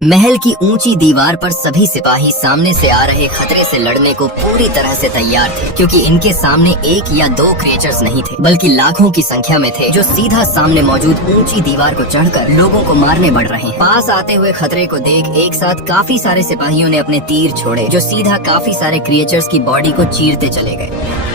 महल की ऊंची दीवार पर सभी सिपाही सामने से आ रहे खतरे से लड़ने को पूरी तरह से तैयार थे, क्योंकि इनके सामने एक या दो क्रिएचर्स नहीं थे बल्कि लाखों की संख्या में थे, जो सीधा सामने मौजूद ऊंची दीवार को चढ़कर लोगों को मारने बढ़ रहे हैं। पास आते हुए खतरे को देख एक साथ काफी सारे सिपाहियों ने अपने तीर छोड़े, जो सीधा काफी सारे क्रिएचर्स की बॉडी को चीरते चले गए।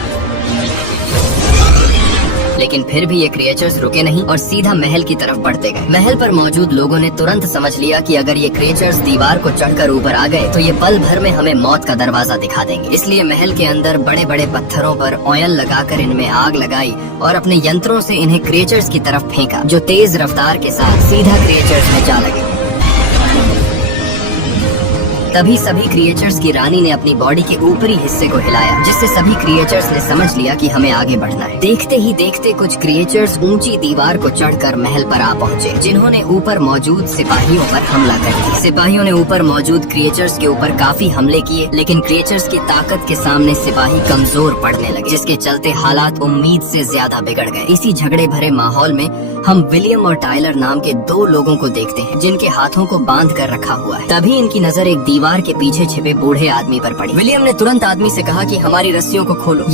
लेकिन फिर भी ये क्रिएचर्स रुके नहीं और सीधा महल की तरफ बढ़ते गए। महल पर मौजूद लोगों ने तुरंत समझ लिया कि अगर ये क्रिएचर्स दीवार को चढ़कर ऊपर आ गए तो ये पल भर में हमें मौत का दरवाजा दिखा देंगे। इसलिए महल के अंदर बड़े बड़े पत्थरों पर ऑयल लगाकर इनमें आग लगाई और अपने यंत्रों से इन्हें क्रिएचर्स की तरफ फेंका, जो तेज रफ्तार के साथ सीधा क्रिएचर्स में जा लगे। तभी सभी क्रिएचर्स की रानी ने अपनी बॉडी के ऊपरी हिस्से को हिलाया, जिससे सभी क्रिएचर्स ने समझ लिया कि हमें आगे बढ़ना है। देखते ही देखते कुछ क्रिएचर्स ऊंची दीवार को चढ़कर महल पर आ पहुंचे, जिन्होंने ऊपर मौजूद सिपाहियों पर हमला कर दिया। सिपाहियों ने ऊपर मौजूद क्रिएचर्स के ऊपर काफी हमले किए, लेकिन क्रिएचर्स की ताकत के सामने सिपाही कमजोर पड़ने लगे, जिसके चलते हालात उम्मीद से ज्यादा बिगड़ गए। इसी झगड़े भरे माहौल में हम विलियम और टाइलर नाम के दो लोगों को देखते हैं, जिनके हाथों को बांध कर रखा हुआ है। तभी इनकी नजर एक दीवार के पीछे छिपे बूढ़े आदमी पर पड़ी। विलियम ने तुरंत आदमी से कहा कि हमारी रस्सियों को खोलो।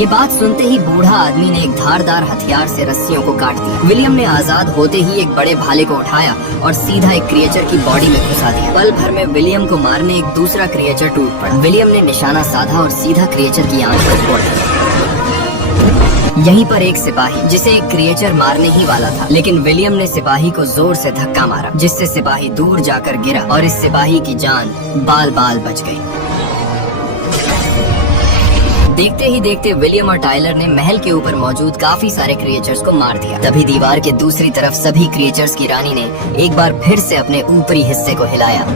ये बात सुनते ही बूढ़ा आदमी ने एक धारदार हथियार से रस्सियों को काट दिया। विलियम ने आजाद होते ही एक बड़े भाले को उठाया और सीधा एक क्रिएचर की बॉडी में घुसा दिया। पल भर में विलियम को मारने एक दूसरा क्रिएचर टूट पड़ा। विलियम ने निशाना साधा और सीधा क्रिएचर की आंख पर फोड़ दिया। यहीं पर एक सिपाही, जिसे एक क्रिएचर मारने ही वाला था, लेकिन विलियम ने सिपाही को जोर से धक्का मारा, जिससे सिपाही दूर जाकर गिरा और इस सिपाही की जान बाल बाल बच गई। देखते ही देखते विलियम और टाइलर ने महल के ऊपर मौजूद काफी सारे क्रिएचर्स को मार दिया। तभी दीवार के दूसरी तरफ सभी क्रिएचर्स की रानी ने एक बार फिर से अपने ऊपरी हिस्से को हिलाया,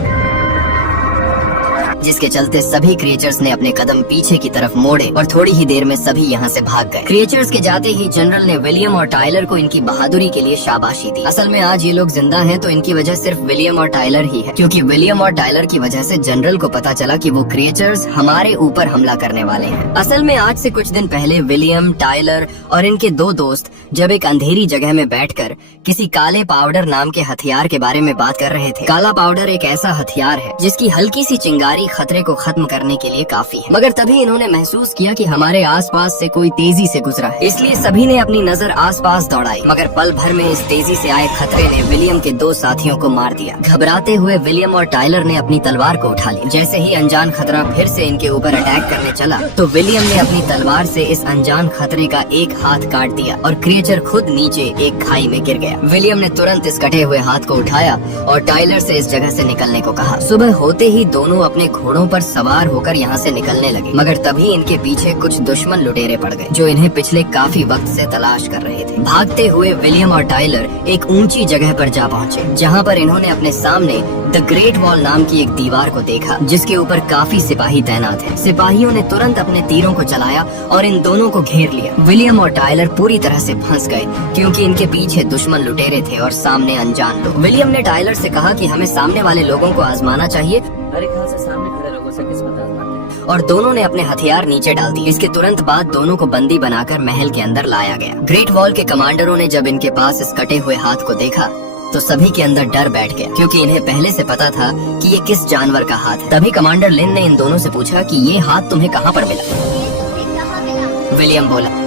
जिसके चलते सभी क्रिएचर्स ने अपने कदम पीछे की तरफ मोड़े और थोड़ी ही देर में सभी यहाँ से भाग गए। क्रिएचर्स के जाते ही जनरल ने विलियम और टाइलर को इनकी बहादुरी के लिए शाबाशी दी। असल में आज ये लोग जिंदा हैं तो इनकी वजह सिर्फ विलियम और टाइलर ही है, क्योंकि विलियम और टाइलर की वजह से जनरल को पता चला कि वो क्रिएचर्स हमारे ऊपर हमला करने वाले हैं। असल में आज से कुछ दिन पहले विलियम, टाइलर और इनके दो दोस्त जब एक अंधेरी जगह में बैठकर किसी काले पाउडर नाम के हथियार के बारे में बात कर रहे थे। काला पाउडर एक ऐसा हथियार है जिसकी हल्की सी चिंगारी खतरे को खत्म करने के लिए काफी है। मगर तभी इन्होंने महसूस किया कि हमारे आसपास से कोई तेजी से गुजरा है, इसलिए सभी ने अपनी नजर आसपास दौड़ाई। मगर पल भर में इस तेजी से आए खतरे ने विलियम के दो साथियों को मार दिया। घबराते हुए विलियम और टाइलर ने अपनी तलवार को उठा ली। जैसे ही अनजान खतरा फिर से इनके ऊपर अटैक करने चला तो विलियम ने अपनी तलवार से इस अनजान खतरे का एक हाथ काट दिया और क्रिएचर खुद नीचे एक खाई में गिर गया। विलियम ने तुरंत इस कटे हुए हाथ को उठाया और टाइलर से इस जगह से निकलने को कहा। सुबह होते ही दोनों अपने घोड़ों पर सवार होकर यहाँ से निकलने लगे, मगर तभी इनके पीछे कुछ दुश्मन लुटेरे पड़ गए, जो इन्हें पिछले काफी वक्त से तलाश कर रहे थे। भागते हुए विलियम और टाइलर एक ऊंची जगह पर जा पहुँचे, जहाँ पर इन्होंने अपने सामने द ग्रेट वॉल नाम की एक दीवार को देखा, जिसके ऊपर काफी सिपाही तैनात हैं। सिपाहियों ने तुरंत अपने तीरों को चलाया और इन दोनों को घेर लिया। विलियम और टाइलर पूरी तरह से फंस गए, क्योंकि इनके पीछे दुश्मन लुटेरे थे और सामने अनजान लोग। विलियम ने टाइलर से कहा कि हमें सामने वाले लोगों को आजमाना चाहिए। मेरे ख्याल से सामने खड़े लोगों से किस्मत आजमाते हैं। और दोनों ने अपने हथियार नीचे डाल दिए। इसके तुरंत बाद दोनों को बंदी बनाकर महल के अंदर लाया गया। ग्रेट वॉल के कमांडरों ने जब इनके पास इस कटे हुए हाथ को देखा तो सभी के अंदर डर बैठ गया, क्योंकि इन्हें पहले से पता था कि ये किस जानवर का हाथ है। तभी कमांडर लिन ने इन दोनों से पूछा कि ये हाथ तुम्हें कहाँ पर मिला। विलियम बोला,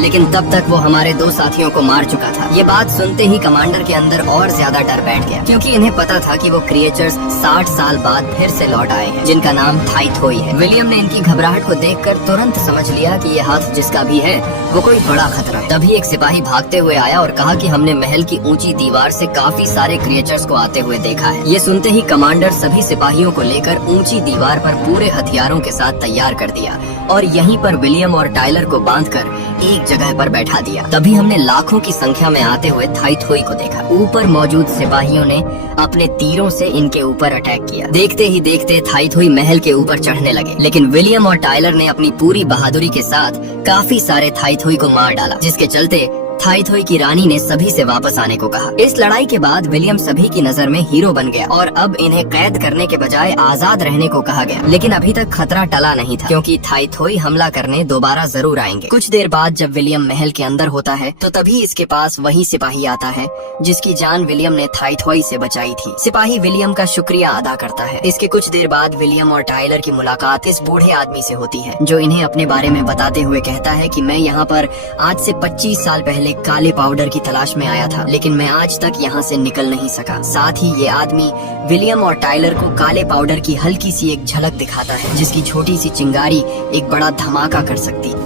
लेकिन तब तक वो हमारे दो साथियों को मार चुका था। ये बात सुनते ही कमांडर के अंदर और ज्यादा डर बैठ गया, क्योंकि इन्हें पता था कि वो क्रिएचर्स 60 साल बाद फिर से लौट आए हैं, जिनका नाम थाइथोई है। विलियम ने इनकी घबराहट को देखकर तुरंत समझ लिया कि ये हाथ जिसका भी है वो कोई बड़ा खतरा है। तभी एक सिपाही भागते हुए आया और कहा कि हमने महल की ऊंची दीवार से काफी सारे क्रिएचर्स को आते हुए देखा है। ये सुनते ही कमांडर सभी सिपाहियों को लेकर ऊंची दीवार पर पूरे हथियारों के साथ तैयार कर दिया और यहीं पर विलियम और टाइलर को बांधकर एक जगह पर बैठा दिया। तभी हमने लाखों की संख्या में आते हुए थाइथोई को देखा। ऊपर मौजूद सिपाहियों ने अपने तीरों से इनके ऊपर अटैक किया। देखते ही देखते थाइथोई महल के ऊपर चढ़ने लगे, लेकिन विलियम और टाइलर ने अपनी पूरी बहादुरी के साथ काफी सारे थाइथोई को मार डाला, जिसके चलते थाईथोई की रानी ने सभी से वापस आने को कहा। इस लड़ाई के बाद विलियम सभी की नजर में हीरो बन गया और अब इन्हें कैद करने के बजाय आजाद रहने को कहा गया। लेकिन अभी तक खतरा टला नहीं था, क्योंकि थाईथोई हमला करने दोबारा जरूर आएंगे। कुछ देर बाद जब विलियम महल के अंदर होता है तो तभी इसके पास वही सिपाही आता है जिसकी जान विलियम ने थाईथोई से बचाई थी। सिपाही विलियम का शुक्रिया अदा करता है। इसके कुछ देर बाद विलियम और टाइलर की मुलाकात इस बूढ़े आदमी से होती है, जो इन्हें अपने बारे में बताते हुए कहता है कि मैं यहाँ पर आज से 25 साल पहले काले पाउडर की तलाश में आया था, लेकिन मैं आज तक यहाँ से निकल नहीं सका। साथ ही ये आदमी विलियम और टाइलर को काले पाउडर की हल्की सी एक झलक दिखाता है, जिसकी छोटी सी चिंगारी एक बड़ा धमाका कर सकती।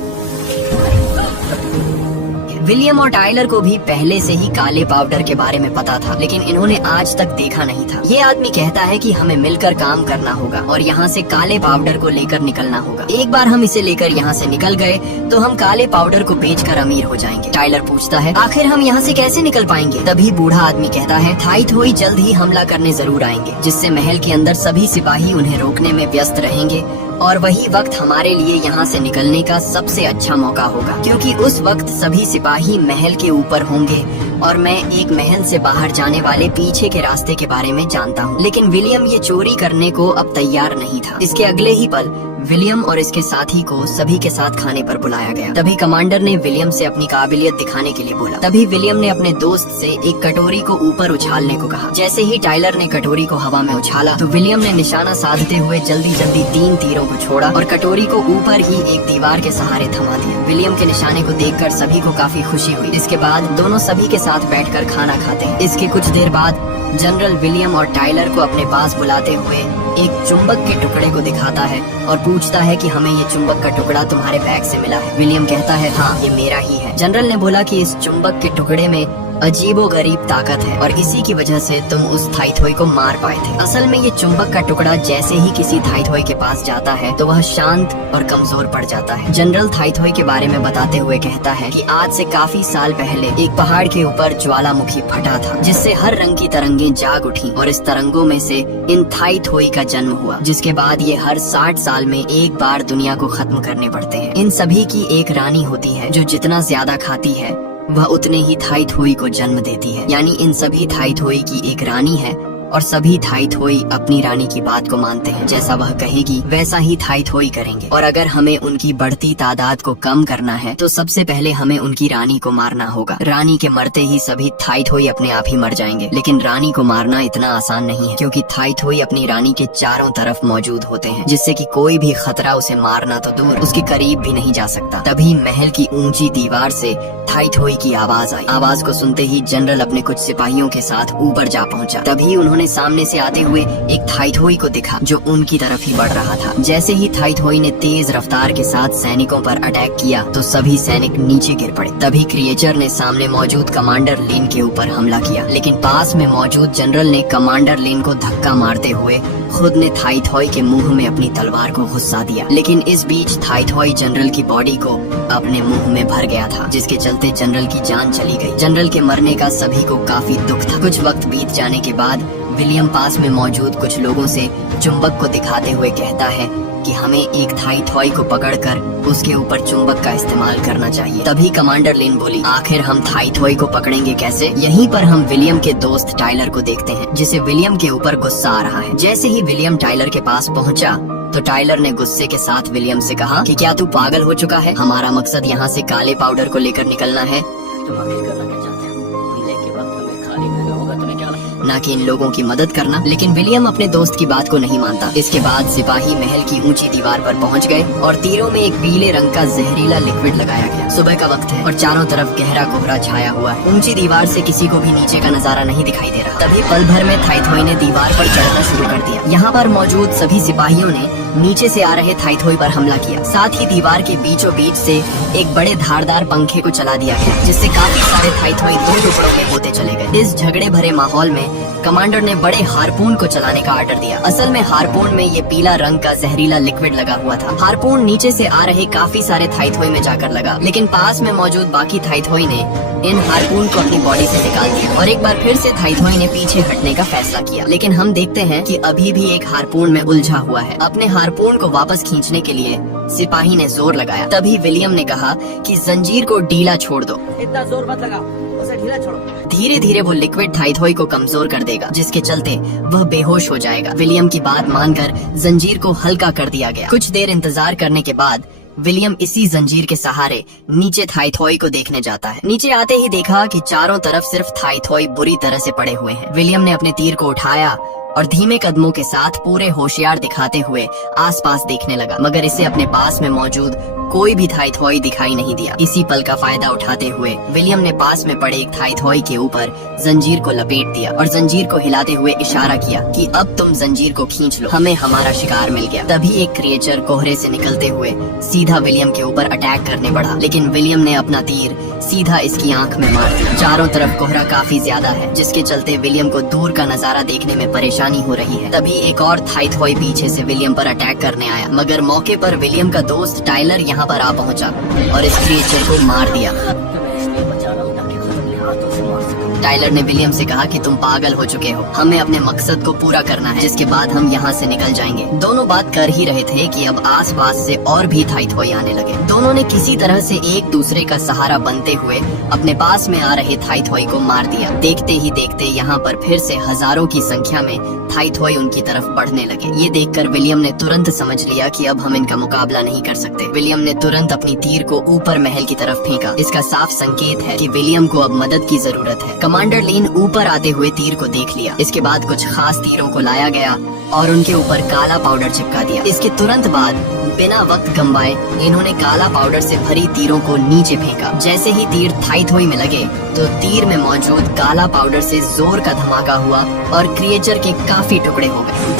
विलियम और टाइलर को भी पहले से ही काले पाउडर के बारे में पता था, लेकिन इन्होंने आज तक देखा नहीं था। ये आदमी कहता है कि हमें मिलकर काम करना होगा और यहाँ से काले पाउडर को लेकर निकलना होगा। एक बार हम इसे लेकर यहाँ से निकल गए तो हम काले पाउडर को बेचकर अमीर हो जाएंगे। टाइलर पूछता है, आखिर हम यहाँ से कैसे निकल पाएंगे? तभी बूढ़ा आदमी कहता है, थाईथोई जल्द ही हमला करने जरूर आएंगे, जिससे महल के अंदर सभी सिपाही उन्हें रोकने में व्यस्त रहेंगे और वही वक्त हमारे लिए यहाँ से निकलने का सबसे अच्छा मौका होगा, क्योंकि उस वक्त सभी सिपाही महल के ऊपर होंगे और मैं एक महल से बाहर जाने वाले पीछे के रास्ते के बारे में जानता हूँ। लेकिन विलियम ये चोरी करने को अब तैयार नहीं था। इसके अगले ही पल विलियम और इसके साथी को सभी के साथ खाने पर बुलाया गया। तभी कमांडर ने विलियम से अपनी काबिलियत दिखाने के लिए बोला। तभी विलियम ने अपने दोस्त से एक कटोरी को ऊपर उछालने को कहा। जैसे ही टाइलर ने कटोरी को हवा में उछाला तो विलियम ने निशाना साधते हुए जल्दी जल्दी 3 तीरों को छोड़ा और कटोरी को ऊपर ही एक दीवार के सहारे थमा दिया। विलियम के निशाने को देखकर सभी को काफी खुशी हुई। इसके बाद दोनों सभी के साथ बैठकर खाना खाते हैं। इसके कुछ देर बाद जनरल विलियम और टाइलर को अपने पास बुलाते हुए एक चुंबक के टुकड़े को दिखाता है और पूछता है कि हमें ये चुंबक का टुकड़ा तुम्हारे बैग से मिला है। विलियम कहता है, हाँ ये मेरा ही है। जनरल ने बोला कि इस चुंबक के टुकड़े में अजीबोगरीब ताकत है और इसी की वजह से तुम उस थाईथोई को मार पाए थे। असल में ये चुंबक का टुकड़ा जैसे ही किसी थाईथोई के पास जाता है तो वह शांत और कमजोर पड़ जाता है। जनरल थाईथोई के बारे में बताते हुए कहता है कि आज से काफी साल पहले एक पहाड़ के ऊपर ज्वालामुखी फटा था, जिससे हर रंग की तरंगें जाग उठी और इस तरंगों में से इन थाईथोई का जन्म हुआ, जिसके बाद ये हर 60 साल में एक बार दुनिया को खत्म करने पड़ते हैं। इन सभी की एक रानी होती है जो जितना ज्यादा खाती है वह उतने ही थाईथोई को जन्म देती है। यानी इन सभी थाईथोई की एक रानी है और सभी थाईथोई अपनी रानी की बात को मानते हैं। जैसा वह कहेगी वैसा ही थाईथोई करेंगे। और अगर हमें उनकी बढ़ती तादाद को कम करना है तो सबसे पहले हमें उनकी रानी को मारना होगा। रानी के मरते ही सभी थाईथोई अपने आप ही मर जाएंगे। लेकिन रानी को मारना इतना आसान नहीं है, क्योंकि थाईथोई अपनी रानी के चारों तरफ मौजूद होते हैं, जिससे कि कोई भी खतरा उसे मारना तो दूर उसके करीब भी नहीं जा सकता। तभी महल की ऊंची दीवार से थाईथोई की आवाज आई। आवाज को सुनते ही जनरल अपने कुछ सिपाहियों के साथ ऊपर जा पहुंचा। तभी उन्होंने सामने से आते हुए एक थाईथोई को देखा जो उनकी तरफ ही बढ़ रहा था। जैसे ही थाईथोई ने तेज रफ्तार के साथ सैनिकों पर अटैक किया तो सभी सैनिक नीचे गिर पड़े। तभी क्रिएचर ने सामने मौजूद कमांडर लिन के ऊपर हमला किया, लेकिन पास में मौजूद जनरल ने कमांडर लिन को धक्का मारते हुए खुद ने थाईथोई के मुंह में अपनी तलवार को घुसा दिया। लेकिन इस बीच थाईथोई जनरल की बॉडी को अपने मुंह में भर गया था, जिसके चलते जनरल की जान चली गई। जनरल के मरने का सभी को काफी दुख था। कुछ वक्त बीत जाने के बाद विलियम पास में मौजूद कुछ लोगों से चुंबक को दिखाते हुए कहता है कि हमें एक थाईथोई को पकड़कर उसके ऊपर चुंबक का इस्तेमाल करना चाहिए। तभी कमांडर लिन बोली, आखिर हम थाईथोई को पकड़ेंगे कैसे? यहीं पर हम विलियम के दोस्त टाइलर को देखते हैं, जिसे विलियम के ऊपर गुस्सा आ रहा है। जैसे ही विलियम टाइलर के पास पहुंचा तो टाइलर ने गुस्से के साथ विलियम से कहा कि क्या तू पागल हो चुका है? हमारा मकसद यहाँ से काले पाउडर को लेकर निकलना है, तुम आखिर करना क्या चाहते हो? पीने के वक्त हमें खाली करना होगा, तुम्हें क्या लगता है? न कि इन लोगों की मदद करना। लेकिन विलियम अपने दोस्त की बात को नहीं मानता। इसके बाद सिपाही महल की ऊंची दीवार पर पहुंच गए और तीरों में एक पीले रंग का जहरीला लिक्विड लगाया गया। सुबह का वक्त है और चारों तरफ गहरा कोहरा छाया हुआ है। ऊंची दीवार से किसी को भी नीचे का नजारा नहीं दिखाई दे रहा। तभी पल भर में थाईथोई ने दीवार पर चढ़ना शुरू कर दिया। यहाँ पर मौजूद सभी सिपाहियों ने नीचे से आ रहे थाईथोई पर हमला किया। साथ ही दीवार के बीचों बीच से एक बड़े धारदार पंखे को चला दिया गया, जिससे काफी सारे थाईथोई 2 टुकड़ों में होते चले गए। इस झगड़े भरे माहौल में कमांडर ने बड़े हारपून को चलाने का ऑर्डर दिया। असल में हारपून में ये पीला रंग का जहरीला लिक्विड लगा हुआ था। हारपून नीचे से आ रहे काफी सारे थाईथोई में जाकर लगा, लेकिन पास में मौजूद बाकी थाईथोई ने इन हारपून को अपनी बॉडी से निकाल दिया और एक बार फिर से थाईथोई ने पीछे हटने का फैसला किया। लेकिन हम देखते हैं कि अभी भी एक हारपून में उलझा हुआ है। अपने हारपून को वापस खींचने के लिए सिपाही ने जोर लगाया। तभी विलियम ने कहा कि जंजीर को ढीला छोड़ दो। इतना जोर मत लगाओ, उसे ढीला छोड़ो। धीरे धीरे वो लिक्विड थाइथॉई को कमजोर कर देगा, जिसके चलते वह बेहोश हो जाएगा। विलियम की बात मानकर जंजीर को हल्का कर दिया गया। कुछ देर इंतजार करने के बाद विलियम इसी जंजीर के सहारे नीचे थाइथॉई को देखने जाता है। नीचे आते ही देखा कि चारों तरफ सिर्फ थाइथॉई बुरी तरह से पड़े हुए हैं। विलियम ने अपने तीर को उठाया और धीमे कदमों के साथ पूरे होशियार दिखाते हुए आसपास देखने लगा, मगर इसे अपने पास में मौजूद कोई भी थाइथॉई दिखाई नहीं दिया। इसी पल का फायदा उठाते हुए विलियम ने पास में पड़े एक थाइथॉई के ऊपर जंजीर को लपेट दिया और जंजीर को हिलाते हुए इशारा किया कि अब तुम जंजीर को खींच लो, हमें हमारा शिकार मिल गया। तभी एक क्रिएचर कोहरे से निकलते हुए सीधा विलियम के ऊपर अटैक करने बढ़ा, लेकिन विलियम ने अपना तीर सीधा इसकी आंख में मार दिया। चारों तरफ कोहरा काफी ज्यादा है, जिसके चलते विलियम को दूर का नजारा देखने में परेशानी हो रही है। तभी एक और थाइथॉई पीछे से विलियम पर अटैक करने आया, मगर मौके पर विलियम का दोस्त टाइलर यहाँ पर आ पहुंचा और इस क्रिएचर को मार दिया। तुम्हें इसलिए बचा रहा हूँ ताकि खुद अपने हाथों से मार सकूं। टाइलर ने विलियम से कहा कि तुम पागल हो चुके हो, हमें अपने मकसद को पूरा करना है, जिसके बाद हम यहाँ से निकल जाएंगे। दोनों बात कर ही रहे थे कि अब आसपास से और भी थाइथॉई आने लगे। दोनों ने किसी तरह से एक दूसरे का सहारा बनते हुए अपने पास में आ रहे थाइथॉई को मार दिया। देखते ही देखते यहाँ पर फिर से हजारों की संख्या में थाइथॉई उनकी तरफ बढ़ने लगे। ये देखकर विलियम ने तुरंत समझ लिया कि अब हम इनका मुकाबला नहीं कर सकते। विलियम ने तुरंत अपनी तीर को ऊपर महल की तरफ फेंका। इसका साफ संकेत है कि विलियम को अब मदद की जरूरत है। कमांडर लिन ऊपर आते हुए तीर को देख लिया। इसके बाद कुछ खास तीरों को लाया गया और उनके ऊपर काला पाउडर चिपका दिया। इसके तुरंत बाद बिना वक्त गंवाए इन्होंने काला पाउडर से भरी तीरों को नीचे फेंका। जैसे ही तीर थाइथॉई में लगे तो तीर में मौजूद काला पाउडर से जोर का धमाका हुआ और क्रिएचर के काफी टुकड़े हो गए।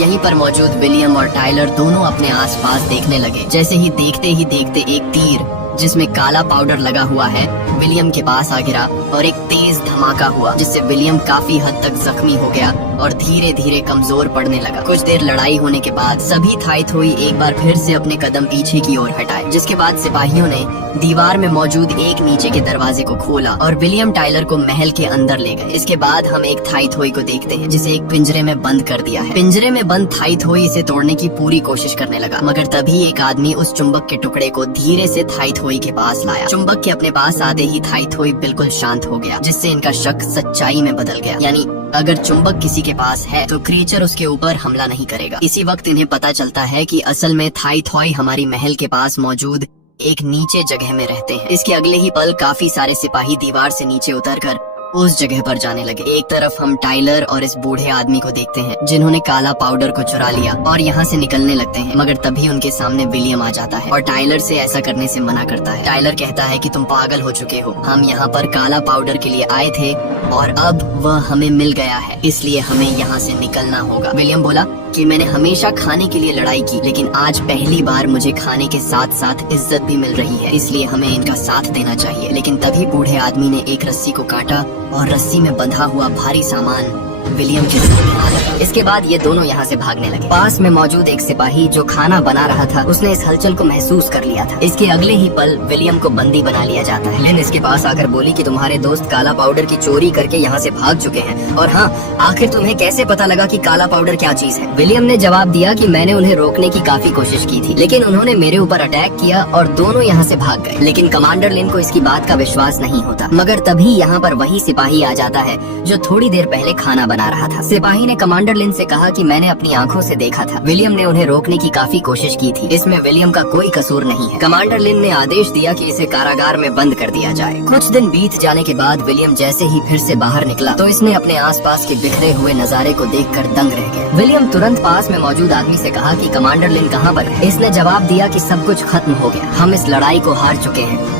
यहीं पर मौजूद विलियम और टाइलर दोनों अपने आसपास देखने लगे। जैसे ही देखते एक तीर जिसमें काला पाउडर लगा हुआ है विलियम के पास आ गिरा और एक तेज धमाका हुआ, जिससे विलियम काफी हद तक जख्मी हो गया और धीरे धीरे कमजोर पड़ने लगा। कुछ देर लड़ाई होने के बाद सभी थाइथॉई एक बार फिर से अपने कदम पीछे की ओर हटाए, जिसके बाद सिपाहियों ने दीवार में मौजूद एक नीचे के दरवाजे को खोला और विलियम टाइलर को महल के अंदर ले गए। इसके बाद हम एक थाइथॉई को देखते हैं जिसे एक पिंजरे में बंद कर दिया है। पिंजरे में बंद थाइथॉई इसे तोड़ने की पूरी कोशिश करने लगा, मगर तभी एक आदमी उस चुंबक के टुकड़े को धीरे से थाइथॉई के पास लाया। चुंबक के अपने पास आते ही थाइथॉई बिल्कुल शांत हो गया, जिससे इनका शक सच्चाई में बदल गया। यानी अगर चुंबक किसी के पास है तो क्रिएचर उसके ऊपर हमला नहीं करेगा। इसी वक्त इन्हें पता चलता है कि असल में थाइथॉई हमारी महल के पास मौजूद एक नीचे जगह में रहते हैं। इसके अगले ही पल काफी सारे सिपाही दीवार से नीचे उतरकर उस जगह पर जाने लगे। एक तरफ हम टाइलर और इस बूढ़े आदमी को देखते हैं जिन्होंने काला पाउडर को चुरा लिया और यहाँ से निकलने लगते हैं, मगर तभी उनके सामने विलियम आ जाता है और टाइलर से ऐसा करने से मना करता है। टाइलर कहता है कि तुम पागल हो चुके हो, हम यहाँ पर काला पाउडर के लिए आए थे और अब वह हमें मिल गया है, इसलिए हमें यहाँ से निकलना होगा। विलियम बोला कि मैंने हमेशा खाने के लिए लड़ाई की, लेकिन आज पहली बार मुझे खाने के साथ साथ इज्जत भी मिल रही है, इसलिए हमें इनका साथ देना चाहिए। लेकिन तभी बूढ़े आदमी ने एक रस्सी को काटा और रस्सी में बंधा हुआ भारी सामान विलियम के सामने आ लगा। इसके बाद ये दोनों यहाँ से भागने लगे। पास में मौजूद एक सिपाही जो खाना बना रहा था उसने इस हलचल को महसूस कर लिया था। इसके अगले ही पल विलियम को बंदी बना लिया जाता है। लिन इसके पास आकर बोली कि तुम्हारे दोस्त काला पाउडर की चोरी करके यहाँ से भाग चुके हैं, और हाँ, आखिर तुम्हें कैसे पता लगा कि काला पाउडर क्या चीज है? विलियम ने जवाब दिया कि मैंने उन्हें रोकने की काफी कोशिश की थी, लेकिन उन्होंने मेरे ऊपर अटैक किया और दोनों यहाँ से भाग गए। लेकिन कमांडर लिन को इसकी बात का विश्वास नहीं होता, मगर तभी यहाँ पर वही सिपाही आ जाता है जो थोड़ी देर पहले खाना बना रहा था। सिपाही ने कमांडर लिन से कहा कि मैंने अपनी आंखों से देखा था, विलियम ने उन्हें रोकने की काफी कोशिश की थी, इसमें विलियम का कोई कसूर नहीं है। कमांडर लिन ने आदेश दिया कि इसे कारागार में बंद कर दिया जाए। कुछ दिन बीत जाने के बाद विलियम जैसे ही फिर से बाहर निकला तो इसने अपने आसपास के बिखरे हुए नजारे को देखकर दंग रह गया। विलियम तुरंत पास में मौजूद आदमी से कहा कि कमांडर लिन कहाँ पर है? इसने जवाब दिया कि सब कुछ खत्म हो गया, हम इस लड़ाई को हार चुके हैं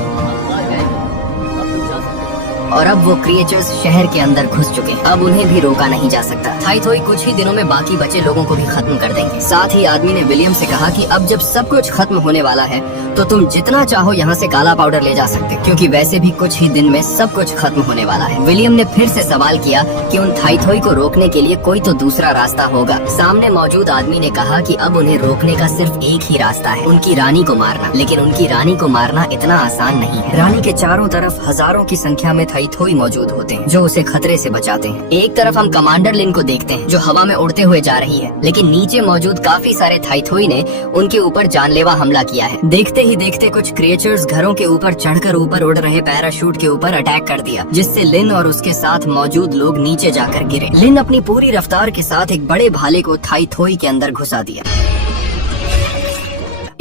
और अब वो क्रिएचर्स शहर के अंदर घुस चुके हैं, अब उन्हें भी रोका नहीं जा सकता। थाइथॉई कुछ ही दिनों में बाकी बचे लोगों को भी खत्म कर देंगे। साथ ही आदमी ने विलियम से कहा कि अब जब सब कुछ खत्म होने वाला है तो तुम जितना चाहो यहाँ से काला पाउडर ले जा सकते हो, क्योंकि वैसे भी कुछ ही दिन में सब कुछ खत्म होने वाला है। विलियम ने फिर से सवाल किया कि उन थाईथोई को रोकने के लिए कोई तो दूसरा रास्ता होगा। सामने मौजूद आदमी ने कहा कि अब उन्हें रोकने का सिर्फ एक ही रास्ता है, उनकी रानी को मारना। लेकिन उनकी रानी को मारना इतना आसान नहीं है। रानी के चारों तरफ हजारों की संख्या में थाईथोई मौजूद होते हैं जो उसे खतरे से बचाते हैं। एक तरफ हम कमांडर लिन को देखते हैं जो हवा में उड़ते हुए जा रही है, लेकिन नीचे मौजूद काफी सारे थाईथोई ने उनके ऊपर जानलेवा हमला किया है। देखते ही देखते कुछ क्रिएचर्स घरों के ऊपर चढ़कर ऊपर उड़ रहे पैराशूट के ऊपर अटैक कर दिया, जिससे लिन और उसके साथ मौजूद लोग नीचे जाकर गिरे। लिन अपनी पूरी रफ्तार के साथ एक बड़े भाले को थाईथोई के अंदर घुसा दिया।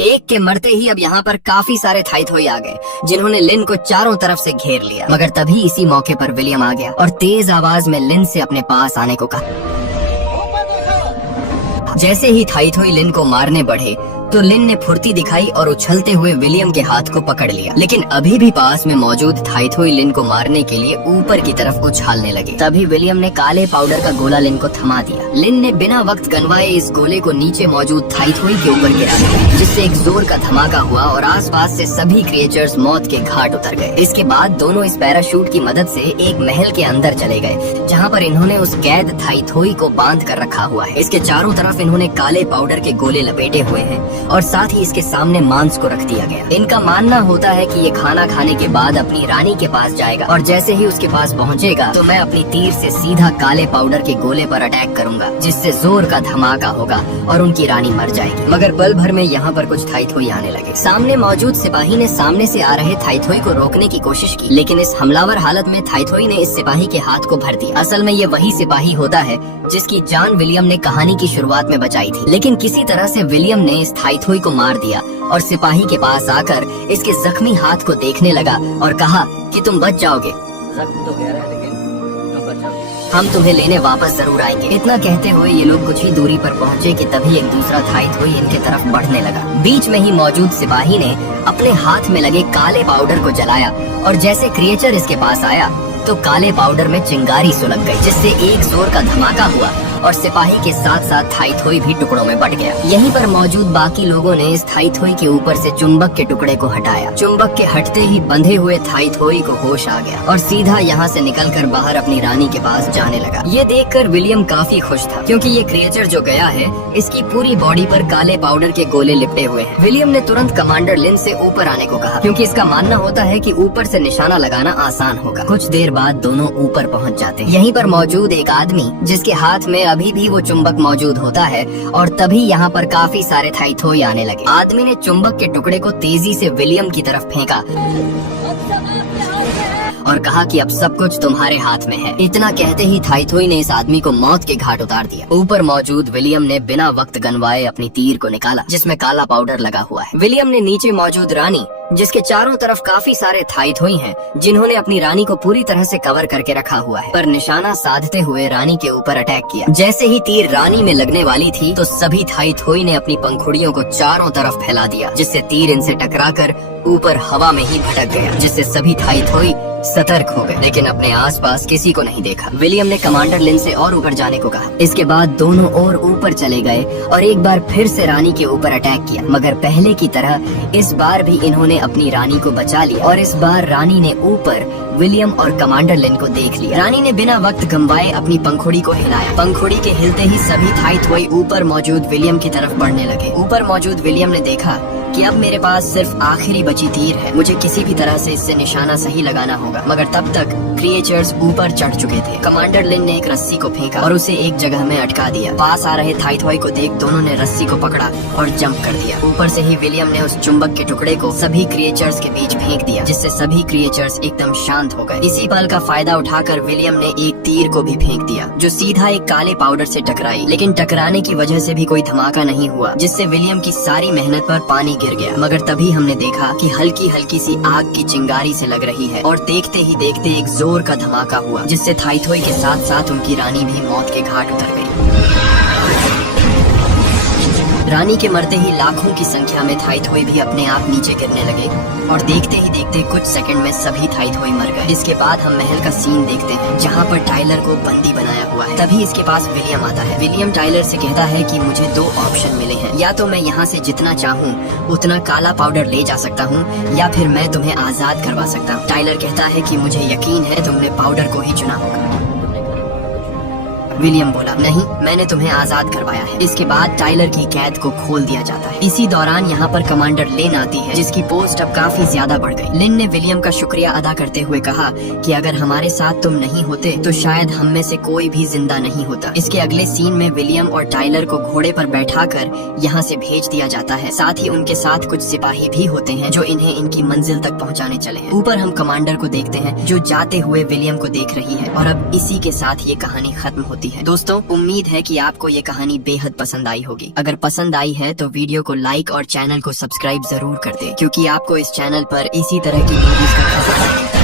एक के मरते ही अब यहाँ पर काफी सारे थाईथोई आ गए, जिन्होंने लिन को चारों तरफ से घेर लिया। मगर तभी इसी मौके पर विलियम आ गया और तेज आवाज में लिन से अपने पास आने को कहा। जैसे ही थाईथोई लिन को मारने बढ़े तो लिन ने फुर्ती दिखाई और उछलते हुए विलियम के हाथ को पकड़ लिया। लेकिन अभी भी पास में मौजूद थाईथोई लिन को मारने के लिए ऊपर की तरफ उछालने लगे। तभी विलियम ने काले पाउडर का गोला लिन को थमा दिया। लिन ने बिना वक्त गंवाए इस गोले को नीचे मौजूद थाईथोई के ऊपर गिरा दिया, जिससे एक जोर का धमाका हुआ और आसपास से सभी क्रिएचर्स मौत के घाट उतर गए। इसके बाद दोनों इस पैराशूट की मदद से एक महल के अंदर चले गए, जहाँ पर इन्होंने उस कैद थाईथोई को बांध कर रखा हुआ है। इसके चारों तरफ इन्होंने काले पाउडर के गोले लपेटे हुए हैं और साथ ही इसके सामने मांस को रख दिया गया। इनका मानना होता है कि ये खाना खाने के बाद अपनी रानी के पास जाएगा और जैसे ही उसके पास पहुंचेगा तो मैं अपनी तीर से सीधा काले पाउडर के गोले पर अटैक करूंगा, जिससे जोर का धमाका होगा और उनकी रानी मर जाएगी। मगर पल भर में यहाँ पर कुछ थाईथोई आने लगे। सामने मौजूद सिपाही ने सामने से आ रहे थाईथोई को रोकने की कोशिश की, लेकिन इस हमलावर हालत में थाईथोई ने इस सिपाही के हाथ को भर दिया। असल में ये वही सिपाही होता है जिसकी जान विलियम ने कहानी की शुरुआत में बचाई थी। लेकिन किसी तरह से विलियम ने इस थाईथोई को मार दिया और सिपाही के पास आकर इसके जख्मी हाथ को देखने लगा और कहा कि तुम बच जाओगे, जख्म तो गहरा है लेकिन तुम बच जाओगे। हम तुम्हें लेने वापस जरूर आएंगे। इतना कहते हुए ये लोग कुछ ही दूरी पर पहुंचे कि तभी एक दूसरा थाईथोई इनके तरफ बढ़ने लगा। बीच में ही मौजूद सिपाही ने अपने हाथ में लगे काले पाउडर को जलाया और जैसे क्रिएचर इसके पास आया तो काले पाउडर में चिंगारी सुलग गई, जिससे एक जोर का धमाका हुआ और सिपाही के साथ साथ थाईथोई भी टुकड़ों में बट गया। यहीं पर मौजूद बाकी लोगों ने इस थाईथोई के ऊपर से चुंबक के टुकड़े को हटाया। चुंबक के हटते ही बंधे हुए थाईथोई को होश आ गया और सीधा यहाँ से निकलकर बाहर अपनी रानी के पास जाने लगा। ये देखकर विलियम काफी खुश था, क्योंकि ये क्रिएचर जो गया है इसकी पूरी बॉडी पर काले पाउडर के गोले लिपटे हुए हैं। विलियम ने तुरंत कमांडर लिन से ऊपर आने को कहा, क्योंकि इसका मानना होता है कि ऊपर से निशाना लगाना आसान होगा। कुछ देर बाद दोनों ऊपर पहुँच जाते हैं। यहीं पर मौजूद एक आदमी जिसके हाथ में अभी भी वो चुंबक मौजूद होता है और तभी यहाँ पर काफी सारे थाईथोई आने लगे। आदमी ने चुंबक के टुकड़े को तेजी से विलियम की तरफ फेंका और कहा कि अब सब कुछ तुम्हारे हाथ में है। इतना कहते ही थाईथोई ने इस आदमी को मौत के घाट उतार दिया। ऊपर मौजूद विलियम ने बिना वक्त गंवाए अपनी तीर को निकाला, जिसमें काला पाउडर लगा हुआ है। विलियम ने नीचे मौजूद रानी, जिसके चारों तरफ काफी सारे थाईथोई हैं, जिन्होंने अपनी रानी को पूरी तरह से कवर करके रखा हुआ है, पर निशाना साधते हुए रानी के ऊपर अटैक किया। जैसे ही तीर रानी में लगने वाली थी तो सभी थाईथोई ने अपनी पंखुड़ियों को चारों तरफ फैला दिया, जिससे तीर इनसे टकराकर ऊपर हवा में ही भटक गया, जिससे सभी थाईथोई सतर्क हो गए, लेकिन अपने आसपास किसी को नहीं देखा। विलियम ने कमांडर लिन से और ऊपर जाने को कहा। इसके बाद दोनों और ऊपर चले गए और एक बार फिर से रानी के ऊपर अटैक किया, मगर पहले की तरह इस बार भी इन्होंने अपनी रानी को बचा लिया और इस बार रानी ने ऊपर विलियम और कमांडर लिन को देख लिया। रानी ने बिना वक्त गंवाए अपनी पंखुड़ी को हिलाया। पंखुड़ी के हिलते ही सभी थाईथोई ऊपर मौजूद विलियम की तरफ बढ़ने लगे। ऊपर मौजूद विलियम ने देखा कि अब मेरे पास सिर्फ आखिरी बची तीर है, मुझे किसी भी तरह से इससे निशाना सही लगाना होगा। मगर तब तक क्रिएचर्स ऊपर चढ़ चुके थे। कमांडर लिन ने एक रस्सी को फेंका और उसे एक जगह में अटका दिया। पास आ रहे थाईथोई को देख दोनों ने रस्सी को पकड़ा और जंप कर दिया। ऊपर से ही विलियम ने उस चुंबक के टुकड़े को सभी क्रिएचर्स के बीच फेंक दिया, जिससे सभी क्रिएचर्स एकदम शांत हो गए। इसी पल का फायदा उठाकर विलियम ने एक तीर को भी फेंक दिया, जो सीधा एक काले पाउडर से टकराई, लेकिन टकराने की वजह से भी कोई धमाका नहीं हुआ, जिससे विलियम की सारी मेहनत पर पानी गिर गया। मगर तभी हमने देखा कि हल्की हल्की सी आग की चिंगारी से लग रही है और देखते ही देखते एक जोर का धमाका हुआ, जिससे थाईथोई के साथ साथ उनकी रानी भी मौत के घाट उतर गई। रानी के मरते ही लाखों की संख्या में थाईथोई भी अपने आप नीचे गिरने लगे और देखते ही देखते कुछ सेकंड में सभी थाईथोई मर गए। इसके बाद हम महल का सीन देखते हैं जहाँ पर टाइलर को बंदी बनाया हुआ है। तभी इसके पास विलियम आता है। विलियम टाइलर से कहता है कि मुझे 2 ऑप्शन मिले हैं, या तो मैं यहाँ से जितना चाहूँ उतना काला पाउडर ले जा सकता हूँ या फिर मैं तुम्हें आजाद करवा सकता हूँ। टाइलर कहता है कि मुझे यकीन है तुमने पाउडर को ही चुना होगा। विलियम बोला, नहीं, मैंने तुम्हें आजाद करवाया है। इसके बाद टाइलर की कैद को खोल दिया जाता है। इसी दौरान यहाँ पर कमांडर लिन आती है जिसकी पोस्ट अब काफी ज्यादा बढ़ गई। लिन ने विलियम का शुक्रिया अदा करते हुए कहा कि अगर हमारे साथ तुम नहीं होते तो शायद हम में से कोई भी जिंदा नहीं होता। इसके अगले सीन में विलियम और टाइलर को घोड़े पर बैठाकर यहाँ से भेज दिया जाता है। साथ ही उनके साथ कुछ सिपाही भी होते हैं जो इन्हें इनकी मंजिल तक पहुँचाने चले हैं। ऊपर हम कमांडर को देखते हैं जो जाते हुए विलियम को देख रही है और अब इसी के साथ ये कहानी खत्म होती है। दोस्तों, उम्मीद है कि आपको ये कहानी बेहद पसंद आई होगी। अगर पसंद आई है तो वीडियो को लाइक और चैनल को सब्सक्राइब जरूर कर दें, क्योंकि आपको इस चैनल पर इसी तरह की वीडियोस का खजाना मिलता है।